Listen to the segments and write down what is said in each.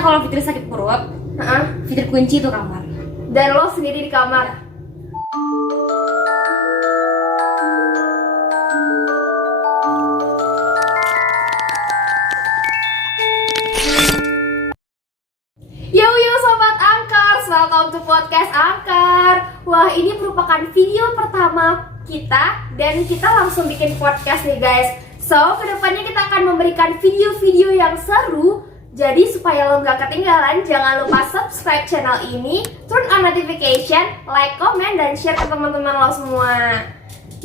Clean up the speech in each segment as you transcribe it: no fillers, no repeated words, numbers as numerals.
misalnya kalau Fitri sakit perut, Fitri kunci tuh kamar. Dan lo sendiri di kamar. Yo Sobat Angkar, welcome to podcast Angkar. Wah, ini merupakan video pertama kita dan kita langsung bikin podcast nih guys. So, kedepannya kita akan memberikan video-video yang seru. Jadi supaya lo nggak ketinggalan, jangan lupa subscribe channel ini, turn on notification, like, comment, dan share ke teman-teman lo semua.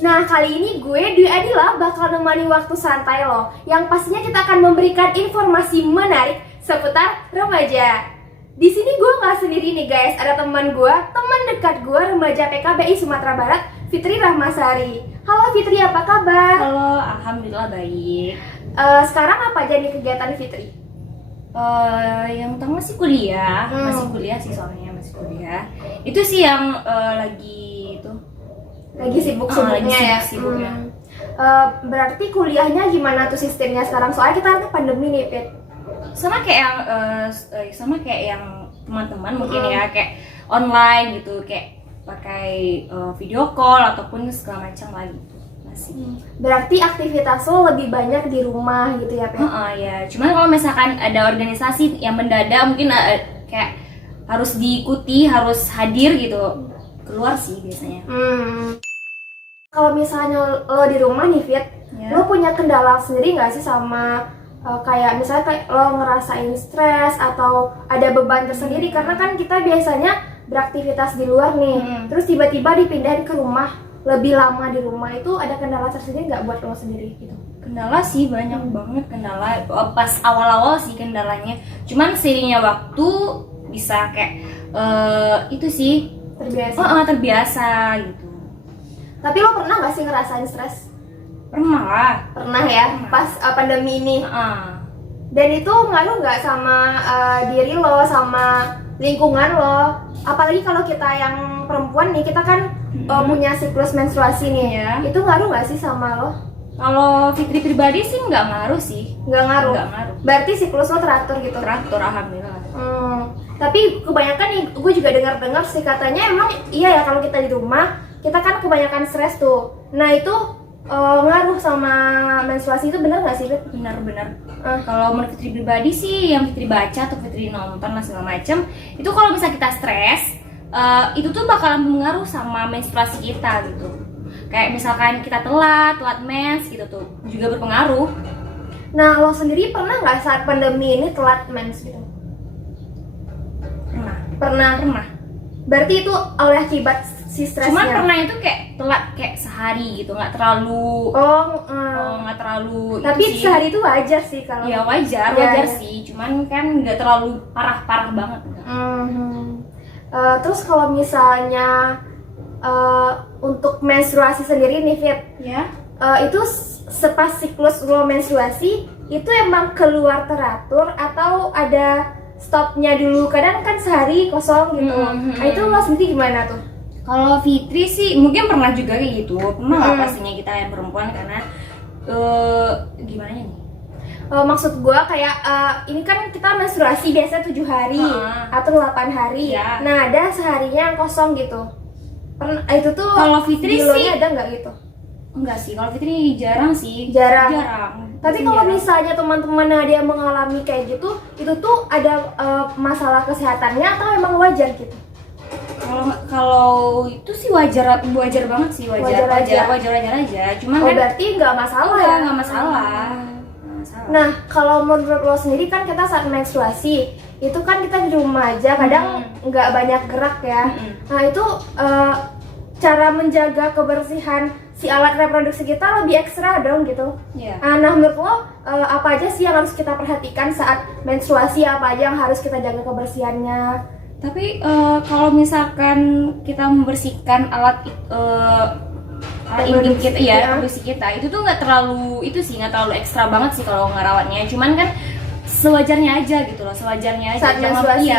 Nah, kali ini gue, Dwi Adila, bakal nemani waktu santai lo, yang pastinya kita akan memberikan informasi menarik seputar remaja. Di sini gue nggak sendiri nih guys, ada teman dekat gue, remaja PKBI Sumatera Barat, Fitri Rahmasari. Halo Fitri, apa kabar? Halo, alhamdulillah baik. Sekarang apa aja nih kegiatan Fitri? Yang pertama sih kuliah, masih kuliah sih soalnya masih kuliah. Itu sih yang lagi sibuk-sibuknya ya. Sibuk-sibuknya. Berarti kuliahnya gimana tuh sistemnya sekarang? Soalnya kita kan pandemi nih, Fit. Sama kayak yang teman-teman mungkin ya, kayak online gitu, kayak pakai video call ataupun segala macam lagi gitu. Masih. Berarti aktivitas lo lebih banyak di rumah gitu ya, Fit? Ya, cuman kalau misalkan ada organisasi yang mendadak mungkin kayak harus diikuti, harus hadir gitu, keluar sih biasanya. Kalau misalnya lo di rumah nih, Fit, Ya. lo punya kendala sendiri nggak sih sama kayak misalnya kayak lo ngerasain stres atau ada beban tersendiri? Karena kan kita biasanya beraktivitas di luar nih, terus tiba-tiba dipindahin ke rumah, lebih lama di rumah, itu ada kendala tersendiri nggak buat lo sendiri gitu? Kendala sih banyak banget kendala. Pas awal-awal sih kendalanya, cuman seiringnya waktu bisa kayak itu sih terbiasa gitu. Tapi lo pernah nggak sih ngerasain stres? Pernah lah. Pernah ya, pas pandemi ini. Dan itu ngaruh nggak sama diri lo, sama lingkungan lo? Apalagi kalau kita yang perempuan nih, kita kan punya siklus menstruasi nih. Ya. Itu ngaruh nggak sih sama lo? Kalau Fitri pribadi sih nggak ngaruh sih. Nggak ngaruh. Nggak ngaruh. Berarti siklus lo teratur gitu? Teratur, alhamdulillah. Tapi kebanyakan nih, gue juga dengar sih katanya emang iya ya, kalau kita di rumah, kita kan kebanyakan stres tuh. Nah itu ngaruh sama menstruasi, itu benar nggak sih, Bet? Benar-benar. Kalau menurut Fitri pribadi sih, yang Fitri baca atau Fitri nonton lah segala macem, itu kalau misalnya kita stres, itu tuh bakalan mengaruh sama menstruasi kita gitu. Kayak misalkan kita telat mens gitu tuh juga berpengaruh. Nah, lo sendiri pernah nggak saat pandemi ini telat mens gitu? Pernah. Berarti itu oleh akibat si stresnya? Cuman pernah itu kayak telat kayak sehari gitu, nggak terlalu. Nggak terlalu. Tapi itu sih. sehari itu wajar sih kalau. Ya wajar sih. Cuman kan nggak terlalu parah banget. Terus kalau misalnya untuk menstruasi sendiri nih, Fit, Ya. Itu sepas siklus lo menstruasi itu emang keluar teratur atau ada stopnya dulu? Kadang kan sehari kosong gitu. Nah, itu lo sendiri gimana tuh? Kalau Fitri sih mungkin pernah juga kayak gitu. Pernah lah pastinya kita yang perempuan, karena gimana nih? Maksud gue kayak ini kan kita menstruasi biasanya 7 hari atau 8 hari. Ya. Nah, ada seharinya yang kosong gitu. Pernah itu tuh Kalau Fitri di lo sih ada nggak gitu? Enggak sih, kalau Fitri jarang sih. Jarang. Tapi Fitri kalau jarang. misalnya teman-teman ada yang mengalami kayak gitu, itu tuh ada masalah kesehatannya atau emang wajar gitu? Kalau itu sih wajar banget sih, wajar aja. Cuman kan Berarti nggak masalah ya? nggak masalah. Nah, kalau menurut lo sendiri kan kita saat menstruasi itu kan kita di rumah aja, kadang nggak banyak gerak ya. Nah itu cara menjaga kebersihan si alat reproduksi kita lebih ekstra dong gitu. Nah menurut lo apa aja sih yang harus kita perhatikan saat menstruasi? Apa aja yang harus kita jaga kebersihannya? Tapi kalau misalkan kita membersihkan alat intim kita ya, reproduksi kita, itu tuh nggak terlalu ekstra banget sih kalau ngerawatnya. Cuman kan sewajarnya aja gitu loh, sewajarnya aja. Saat menstruasi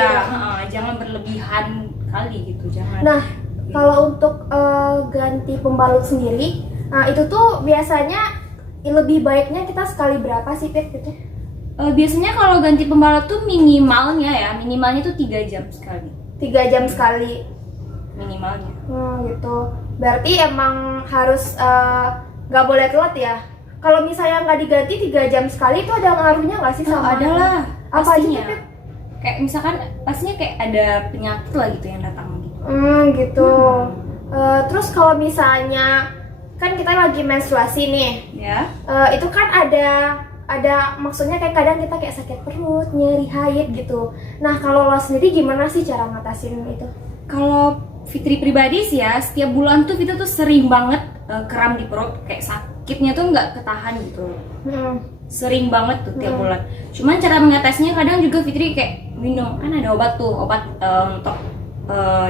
jangan berlebihan kali gitu, jangan. Nah, kalau untuk ganti pembalut sendiri, nah itu tuh biasanya lebih baiknya kita sekali berapa sih, Pit? Gitu? Biasanya kalau ganti pembalut tuh minimalnya tuh 3 jam sekali 3 jam sekali. minimalnya. Gitu. Berarti emang harus nggak boleh telat ya. Kalau misalnya nggak diganti 3 jam sekali itu ada ngaruhnya nggak sih sama? Ada lah, Apa pastinya. aja, Pip? Kayak misalkan pastinya kayak ada penyakit lah gitu yang datang gitu. Gitu. Terus kalau misalnya kan kita lagi menstruasi nih, Ya. itu kan ada maksudnya kayak kadang kita kayak sakit perut, nyeri haid gitu. Nah kalau lo sendiri gimana sih cara ngatasin itu? Kalau Fitri pribadi sih ya, setiap bulan tuh Fitri tuh sering banget kram di perut, kayak sakitnya tuh nggak ketahan gitu. Sering banget tuh tiap bulan. Cuman cara mengatasinya kadang juga Fitri kayak minum, kan ada obat untuk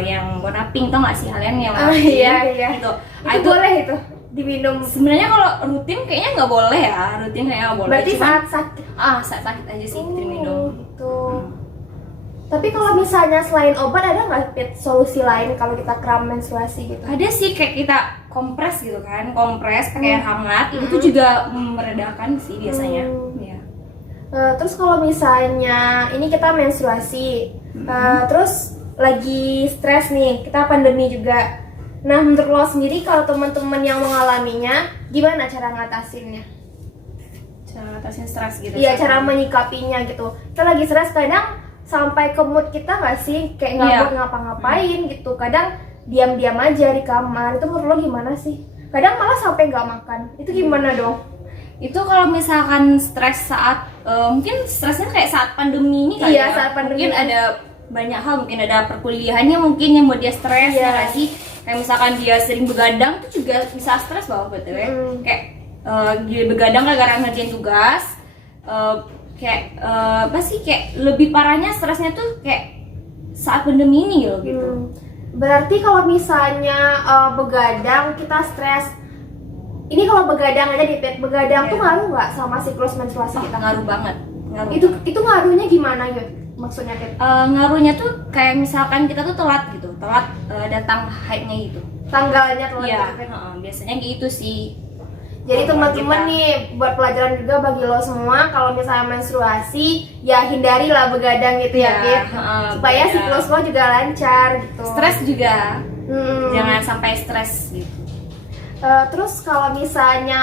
yang warna pink, tau nggak sih kalian yang warna pink? Iya. Gitu. Itu boleh itu diminum. Sebenarnya kalau rutin kayaknya nggak boleh ya, rutin kayaknya nggak boleh. Berarti Cuman, saat sakit. saat sakit aja sih Fitri minum. Gitu. Tapi kalau misalnya selain obat ada nggak Pit, solusi lain kalau kita kram menstruasi gitu? Ada sih kayak kita kompres gitu kan, kompres pakai air hangat, itu tuh juga meredakan sih biasanya. Ya. Terus kalau misalnya ini kita menstruasi, terus lagi stres nih, kita pandemi juga. Nah menurut lo sendiri kalau teman-teman yang mengalaminya, gimana cara ngatasinnya? Cara ngatasin stres gitu. Iya, cara menyikapinya gitu. Kita lagi stres kadang sampai ke mood kita nggak sih, kayak nggak mood ngapa-ngapain gitu. Kadang diam-diam aja di kamar. Itu menurut lo gimana sih? Kadang malah sampai nggak makan. Itu gimana dong? Itu kalau misalkan stres saat mungkin stresnya kayak saat pandemi ini kali Iya, ya. saat pandemi. Mungkin ada banyak hal, mungkin ada perkuliahannya mungkin yang buat dia stres ya nggak sih. Kayak misalkan dia sering begadang itu juga bisa stres banget betul ya. Kayak dia begadang gara-gara ngerjain tugas. Kayak apa sih, kayak lebih parahnya stresnya tuh kayak saat pandemi ini loh gitu. Berarti kalau misalnya begadang kita stres, ini kalau begadang aja di Pit, begadang tuh ngaruh nggak sama siklus menstruasi kita? Ngaruh banget. Itu ngaruhnya gimana Yud? Maksudnya Pit? Ngaruhnya tuh kayak misalkan kita tuh telat datang haidnya gitu. Tanggalnya telat Iya, gitu, Pit. biasanya gitu sih. Jadi teman-teman nih, buat pelajaran juga bagi lo semua, kalau misalnya menstruasi, ya hindarilah begadang gitu ya, Pit. Supaya siklus lo juga lancar gitu. Stres juga, jangan sampai stres gitu. Terus kalau misalnya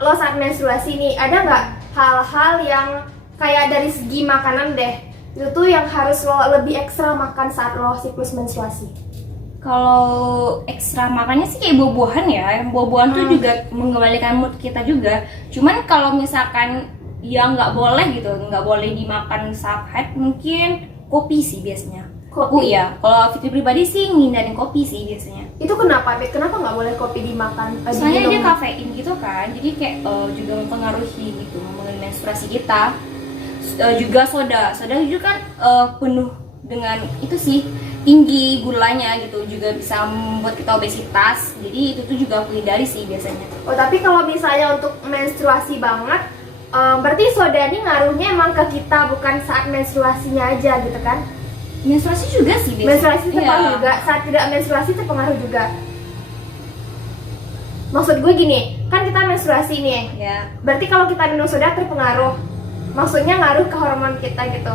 lo saat menstruasi nih, ada nggak hal-hal yang kayak dari segi makanan deh, itu tuh yang harus lo lebih ekstra makan saat lo siklus menstruasi? Kalau ekstra makannya sih kayak buah-buahan ya, yang buah-buahan tuh juga mengembalikan mood kita juga. Cuman kalau misalkan yang nggak boleh gitu, nggak boleh dimakan saat haid, mungkin kopi sih biasanya. Kopi ya. Kalau Fitri pribadi sih ngindarin kopi sih biasanya. Itu kenapa, Pit? Kenapa nggak boleh kopi dimakan? Soalnya dia kafein gitu kan, jadi kayak juga mempengaruhi gitu mengenai menstruasi kita. Juga soda juga kan penuh dengan itu sih, tinggi gulanya gitu, juga bisa membuat kita obesitas. Jadi itu tuh juga aku hindari sih biasanya. Oh, tapi kalau misalnya untuk menstruasi banget, berarti soda ini ngaruhnya emang ke kita, bukan saat menstruasinya aja gitu kan? Menstruasi juga sih biasanya. Menstruasi terpengaruh juga, saat tidak menstruasi terpengaruh juga. Maksud gue gini, kan kita menstruasi nih, Ya. berarti kalau kita minum soda terpengaruh. Maksudnya ngaruh ke hormon kita gitu.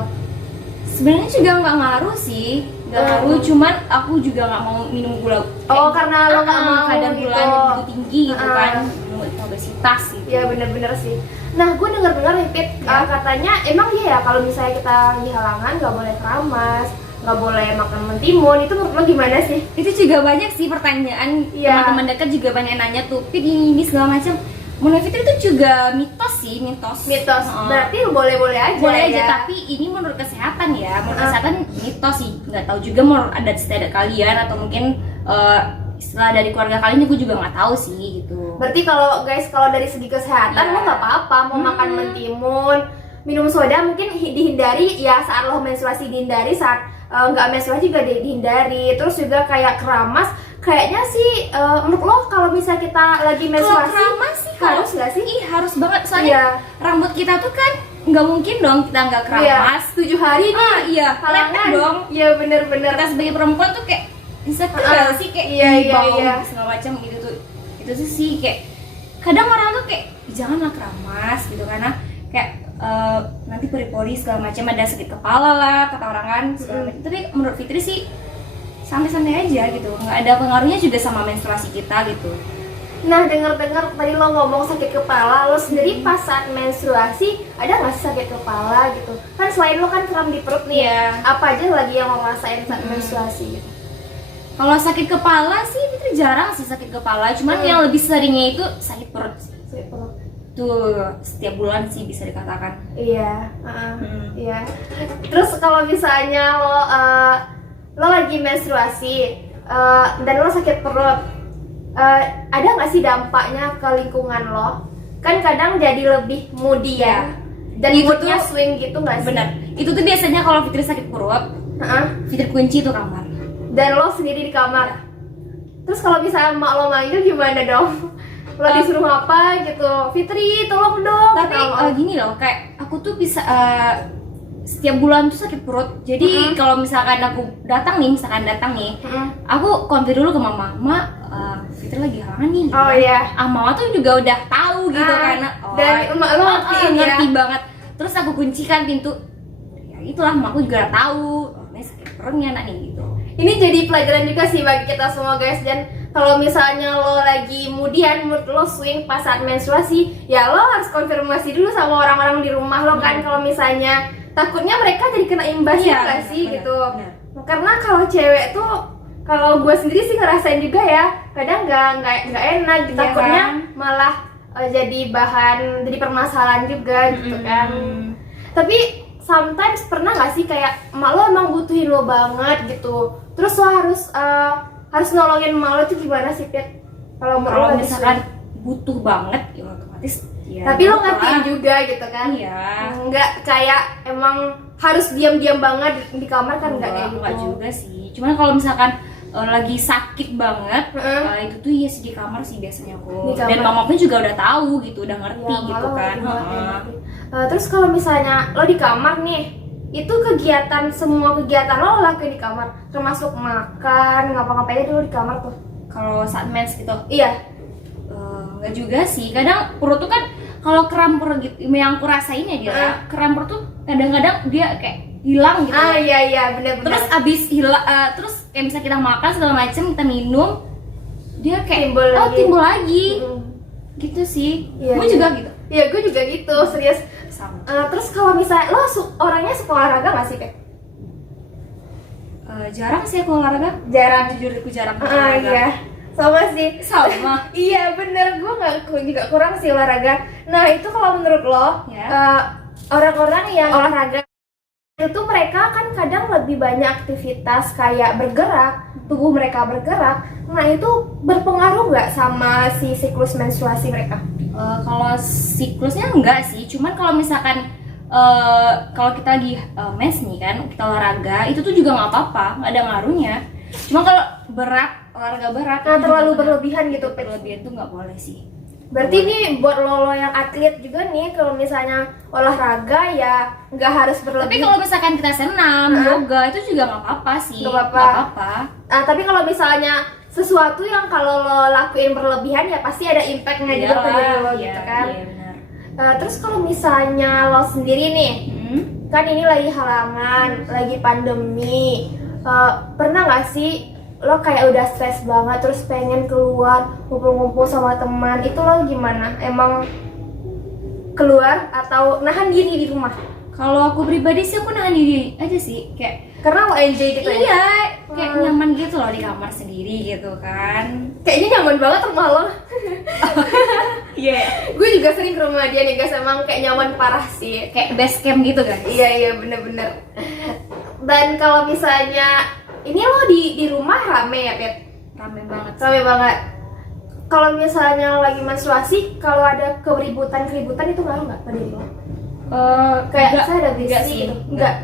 Sebenarnya juga nggak ngaruh sih, nggak ngaruh. Cuman aku juga nggak mau minum gula. Oh, karena lo nggak mau kadar gitu. gulanya begitu tinggi gitu kan, membuat obesitas gitu. Ya bener-bener sih. Nah, gue denger-dengar nih Pit, katanya emang iya ya kalau misalnya kita di halangan nggak boleh keramas, nggak boleh makan mentimun. Itu menurut lo gimana sih? Itu juga banyak sih pertanyaan, teman-teman dekat juga banyak nanya tuh, Pit ini segala macam. Menurut Fitri itu juga mitos sih, mitos. Berarti boleh-boleh aja. Boleh aja, ya? tapi ini menurut kesehatan ya. Menurut kesehatan mitos sih. Nggak tahu juga menurut adat istiadat kalian atau mungkin istilah dari keluarga kalian, gue juga nggak tahu sih gitu. Berarti kalau dari segi kesehatan lo nggak apa-apa mau makan mentimun, minum soda mungkin dihindari ya, saat lo menstruasi dihindari, saat nggak menstruasi juga dihindari. Terus juga kayak keramas, kayaknya sih menurut lo kalau misalnya kita lagi menstruasi keramas sih harus nggak sih? Ih, harus banget, soalnya rambut kita tuh kan nggak mungkin dong kita nggak keramas. 7 hari nih. Iya, halangan lepek dong. Iya bener-bener. Kita sebagai perempuan tuh kayak insecure gak sih, kayak bau segala macam gitu tuh. Itu tuh sih kayak kadang orang tuh kayak janganlah keramas gitu, karena kayak nanti pori-pori segala macam, ada sakit kepala lah kata orang kan segala macam. Tapi menurut Fitri sih santai-santai aja gitu, nggak ada pengaruhnya juga sama menstruasi kita gitu. Nah, dengar-dengar tadi lo ngomong sakit kepala, lo sendiri pas saat menstruasi ada nggak sih sakit kepala gitu? Kan selain lo kan kram di perut nih, Iya. apa aja lagi yang lo rasain saat menstruasi gitu? Kalau sakit kepala sih Fitri jarang sih sakit kepala, cuman yang lebih seringnya itu sakit perut sih. Sakit perut. Tuh setiap bulan sih bisa dikatakan. Iya, iya. Terus kalau misalnya lo lagi menstruasi dan lo sakit perut, ada nggak sih dampaknya ke lingkungan lo? Kan kadang jadi lebih moody ya, dan Itu moodnya tuh- swing gitu nggak sih? Bener. Itu tuh biasanya kalau Fitri sakit perut, Fitri kunci tuh kamar. Dan lo sendiri di kamar. Terus kalau misalnya emak lo manggil gimana dong? Lo disuruh apa gitu? Fitri, tolong dong. Tapi kata emak. gini loh, kayak aku tuh bisa setiap bulan tuh sakit perut. Jadi kalau misalkan aku datang nih, aku konfir dulu ke mama, Fitri lagi halangan nih. Gitu. Oh iya. Mama tuh juga udah tahu gitu karena dan emak lo ngertiin ya. ngerti banget. Terus aku kuncikan pintu. Ya itulah, mamaku juga udah tahu. Ini sakit perutnya anak nih gitu. Ini jadi pelajaran juga sih bagi kita semua guys. Dan kalau misalnya lo lagi kemudian mood lo swing pas saat menstruasi, ya lo harus konfirmasi dulu sama orang-orang di rumah lo kan. Kalau misalnya takutnya mereka jadi kena imbasnya nggak sih bener, gitu. bener. Karena kalau cewek tuh, kalau gue sendiri sih ngerasain juga ya, kadang nggak enak. Iya Takutnya kan? malah jadi bahan, jadi permasalahan juga gitu kan. Tapi sometimes pernah nggak sih kayak emak lo emang butuhin lo banget gitu, terus lo harus nolongin emak lo tuh gimana sih Pit? Kalau Kalau misalkan butuh banget ya otomatis ya. tapi lo gitu ngertiin lah. juga gitu kan? Iya. Nggak kayak emang harus diam-diam banget di kamar kan, nggak kayak gitu. Enggak juga sih. Cuman kalau misalkan lagi sakit banget, itu tuh ya sih di kamar sih biasanya aku. Di kamar. Dan mama pun juga udah tahu gitu, udah ngerti Ya, gitu malah kan. ngerti banget ya, Heeh. ngerti. Terus kalau misalnya lo di kamar nih, itu semua kegiatan lo lakuin di kamar, termasuk makan, ngapa-ngapain aja dulu di kamar tuh? Kalau saat mens gitu, Iya. enggak juga sih. Kadang perut tuh kan kalau kram perut gitu, yang aku rasain ya dia, kram perut tuh kadang-kadang dia kayak hilang gitu. Iya bener-bener. Terus abis hilang, terus kayak misalnya kita makan segala macem, kita minum, dia kayak timbul lagi. Gitu sih. Iya, Gue iya. juga gitu. Iya, gue juga gitu, serius. Sama. Terus kalau misalnya lo orangnya suka olahraga nggak sih, Pet? Jarang sih aku olahraga. Jarang. Jujur aku jarang olahraga. Iya, sama sih. Sama. Iya bener, gue juga kurang sih olahraga. Nah itu kalau menurut lo, Ya. orang-orang yang olahraga itu mereka kan kadang lebih banyak aktivitas kayak bergerak, tubuh mereka bergerak. Nah itu berpengaruh nggak sama si siklus menstruasi mereka? Kalau siklusnya enggak sih, cuman kalau misalkan kalau kita lagi mens nih kan, kita olahraga itu tuh juga nggak apa-apa, nggak ada ngaruhnya. Cuma kalau olahraga berat, Nah itu terlalu juga berlebihan gitu, Pet. berlebihan tuh nggak boleh sih. Berarti ini buat lo yang atlet juga nih, kalau misalnya olahraga ya nggak harus Tapi berlebihan. kalau misalkan kita senam, yoga itu juga nggak apa-apa sih. Nggak apa-apa. Nggak apa-apa. Tapi kalau misalnya sesuatu yang kalau lo lakuin berlebihan ya pasti ada impactnya juga ke diri lo gitu kan. Iya benar. Terus kalau misalnya lo sendiri nih, kan ini lagi halangan, lagi pandemi, pernah nggak sih lo kayak udah stres banget terus pengen keluar ngumpul-ngumpul sama teman, itu lo gimana? Emang keluar atau nahan diri di rumah? Kalau aku pribadi sih aku nahan diri aja sih, kayak Karena lo enjoy gitu ya? iya, kayak nyaman gitu loh di kamar sendiri gitu kan. Kayaknya nyaman banget rumah lo. Iya. Gue juga sering ke rumah dia nih guys, emang kayak nyaman parah sih. Kayak base camp gitu kan. Iya bener-bener. Dan kalau misalnya ini lo di rumah rame ya, Pet? Rame banget. Rame banget. Kalau misalnya lagi menstruasi, kalau ada keributan itu ngaruh nggak pada diri lo? Kayak enggak, saya ada enggak bisnis sih. gitu. Enggak.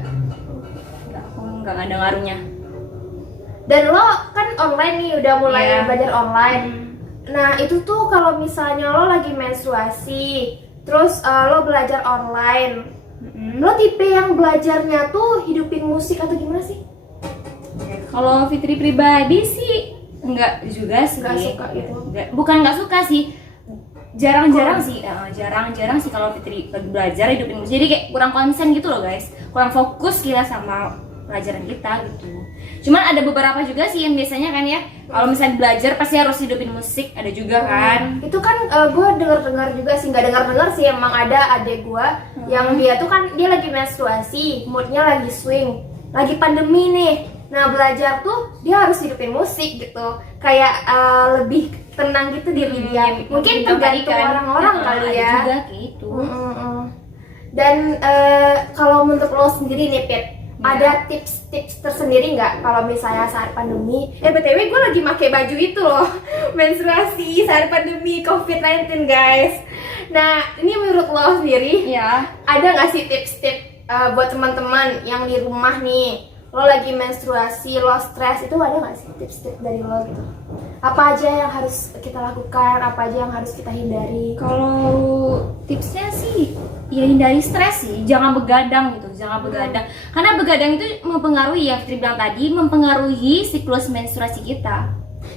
Aku enggak ada ngaruhnya. Dan lo kan online nih, udah mulai Iya. belajar online. Nah itu tuh kalau misalnya lo lagi menstruasi, terus lo belajar online, lo tipe yang belajarnya tuh hidupin musik atau gimana sih? Kalau Fitri pribadi sih enggak juga sih. Nggak suka gitu. Bukan enggak suka sih. jarang-jarang sih kalau Fitri lagi belajar hidupin musik. Jadi kayak kurang konsen gitu loh guys, kurang fokus kita sama pelajaran kita gitu. Cuman ada beberapa juga sih yang biasanya kan ya, kalau misalnya belajar pasti harus hidupin musik, ada juga kan. Itu kan gue dengar juga sih, nggak dengar sih, emang ada adek gue yang dia tuh kan dia lagi menstruasi, moodnya lagi swing, lagi pandemi nih. Nah belajar tuh dia harus hidupin musik gitu, kayak lebih tenang gitu diri dia. Mungkin tergantung orang-orang kali ada ya. juga kayak gitu. Dan kalau menurut lo sendiri nih Pit, ada tips-tips tersendiri nggak kalau misalnya saat pandemi? BTW gue lagi pakai baju itu loh, menstruasi saat pandemi COVID-19 guys. Nah ini menurut lo sendiri, Ya. ada nggak sih tips-tips buat teman-teman yang di rumah nih, lo lagi menstruasi, lo stres, itu ada nggak sih tips-tips dari lo gitu? Apa aja yang harus kita lakukan, apa aja yang harus kita hindari? Kalau tipsnya sih ya hindari stres sih, jangan begadang gitu, jangan begadang. Karena begadang itu mempengaruhi, yang Fitri bilang tadi, mempengaruhi siklus menstruasi kita.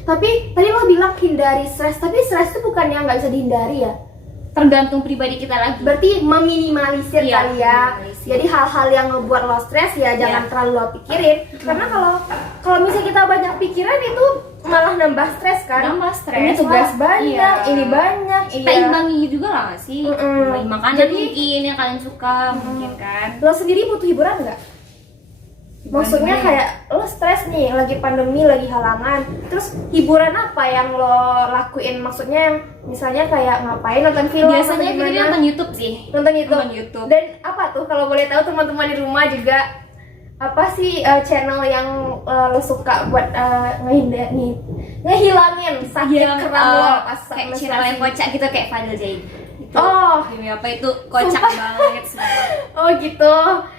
Tapi tadi lo bilang hindari stres, tapi stres itu bukan yang nggak bisa dihindari ya? Tergantung pribadi kita lagi. Berarti meminimalisir Iya, kali ya. meminimalisir. Jadi hal-hal yang ngebuat lo stres ya jangan terlalu lo pikirin. Karena kalau misalnya kita banyak pikiran itu malah nambah stres kan. Nambah stres. Ini tugas Wah, banyak, iya. ini banyak. Kita imbangi juga lah nggak sih. Imbangi makanan Jadi- mungkin yang kalian suka, mungkin kan. Lo sendiri butuh hiburan nggak? Maksudnya kayak lo stres nih, lagi pandemi, lagi halangan. Terus hiburan apa yang lo lakuin? Maksudnya yang misalnya kayak ngapain, nonton film? Biasanya atau Fitri gimana? nonton YouTube sih. Nonton YouTube. Nonton YouTube. Dan apa tuh kalau boleh tahu teman-teman di rumah juga, apa sih channel yang lo suka buat ngehilangin sakit Yang kram lo pas kayak menstruasi? channel yang kocak gitu kayak Fadil Zaid. Itu, Oh. demi apa itu kocak Sumpah. banget sumpah. Oh gitu.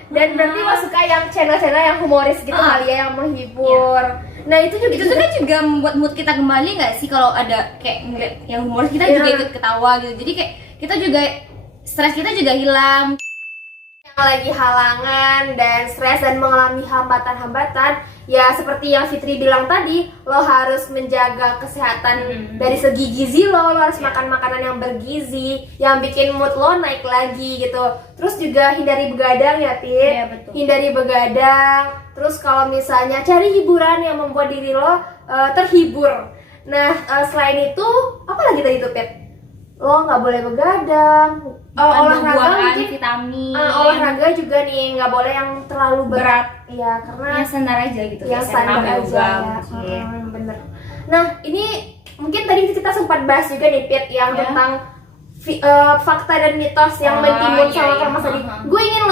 Dan berarti lo suka yang channel-channel yang humoris gitu kali ya, yang menghibur. Nah itu juga Itu kan juga membuat mood kita kembali nggak sih, kalau ada kayak ngeliat yang humoris kita Iya. juga ikut ketawa gitu. Jadi kayak kita juga stres kita juga hilang. yang lagi halangan dan stres dan mengalami hambatan-hambatan, ya seperti yang Fitri bilang tadi, lo harus menjaga kesehatan dari segi gizi lo harus makan makanan yang bergizi, yang bikin mood lo naik lagi gitu. Terus juga hindari begadang ya Pit. Iya, betul. Hindari begadang. Terus kalau misalnya cari hiburan yang membuat diri lo terhibur. Nah selain itu, apa lagi tadi tuh Pit? Lo nggak boleh begadang. Olahraga Buang mungkin vitamin. olahraga juga nih nggak boleh yang terlalu berat, ya karena yang standar aja gitu. yang kayak standar senam, aja yoga, ya. mungkin. Bener. Nah ini mungkin tadi kita sempat bahas juga nih Pit yang Ya. tentang fakta dan mitos yang mentimbun iya, sama iya. Karmas tadi. Gue ingin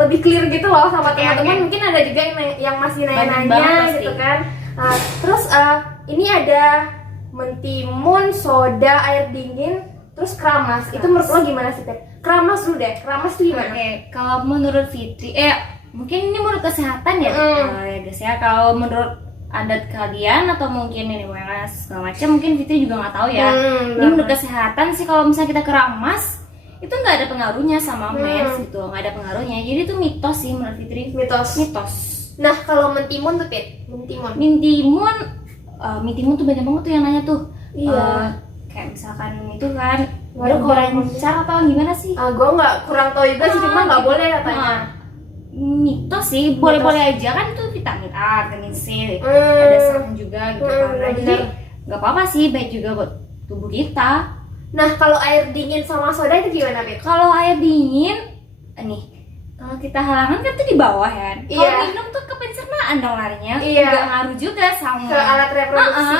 lebih clear gitu loh sama Oke, teman-teman. oke. Mungkin ada juga yang masih Banyak nanya-nanya banget gitu pasti. kan. Terus ini ada mentimun, soda, air dingin, terus keramas. Itu menurut lo gimana sih Pit? Keramas dulu deh. Keramas tuh gimana? Oke, kalau menurut Fitri, mungkin ini menurut kesehatan ya, ya guys ya. Kalau menurut adat kalian atau mungkin ini wellness segala macam, mungkin Fitri juga nggak tahu ya. Ini menurut kesehatan sih, kalau misalnya kita keramas itu nggak ada pengaruhnya sama mens gitu, nggak ada pengaruhnya. Jadi itu mitos sih menurut Fitri. Mitos. Mitos. Nah kalau mentimun tuh Pit, Mintimun tuh banyak banget tuh yang nanya tuh. Iya. Kayak misalkan itu kan, Nggak ada lancar atau gimana sih? gue nggak kurang tahu juga sih, cuma nggak gitu. boleh katanya. Mitos sih, boleh-boleh aja kan, itu vitamin A, vitamin C, Hmm. ada serat juga gitu kan. Nah, jadi bener. nggak apa-apa sih, baik juga buat tubuh kita. Nah kalau air dingin sama soda itu gimana Pit? Kalau air dingin, nih kalau kita halangan kan tuh di bawah kan. Kalau Iya. minum tuh ke pencernaan dong larinya. Iya. Nggak ngaruh juga sama. Ke alat reproduksi.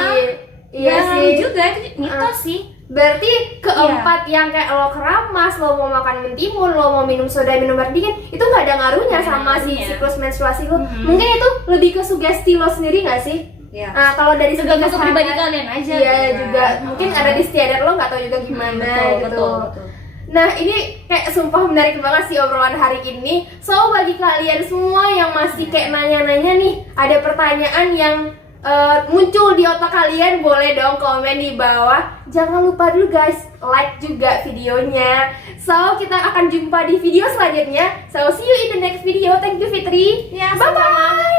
Iya Nggak sih. ngaruh juga, itu mitos sih. Berarti keempat yang kayak lo keramas, lo mau makan mentimun, lo mau minum soda, minum air dingin, itu nggak ada ngaruhnya Nggak ada sama si ngaruhnya. siklus menstruasi lo. Mungkin itu lebih ke sugesti lo sendiri nggak sih? Ya. Nah kalau dari segi Tergantung ke kesehatan, pribadi kalian aja. iya gitu kan. juga mungkin ada di istiadat lo nggak tahu juga gimana gitu. Betul. Nah ini kayak sumpah menarik banget sih obrolan hari ini. So bagi kalian semua yang masih kayak nanya-nanya nih, ada pertanyaan yang muncul di otak kalian, boleh dong komen di bawah. Jangan lupa dulu guys, like juga videonya. So kita akan jumpa di video selanjutnya. So see you in the next video. Thank you Fitri. Ya, Bye bye.